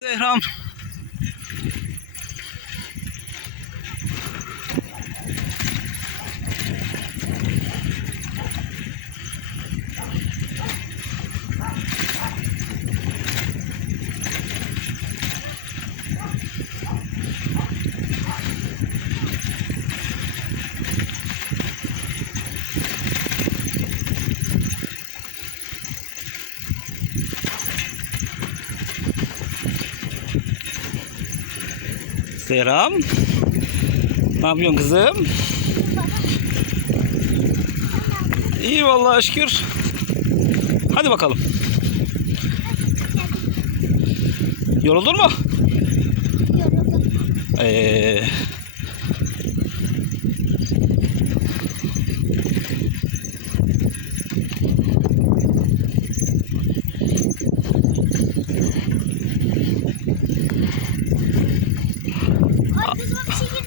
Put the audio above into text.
Zehram. Zehram. Ne yapıyorsun kızım? İyi vallahi şükür. Hadi bakalım. Yoruldun mu? Ee, This one.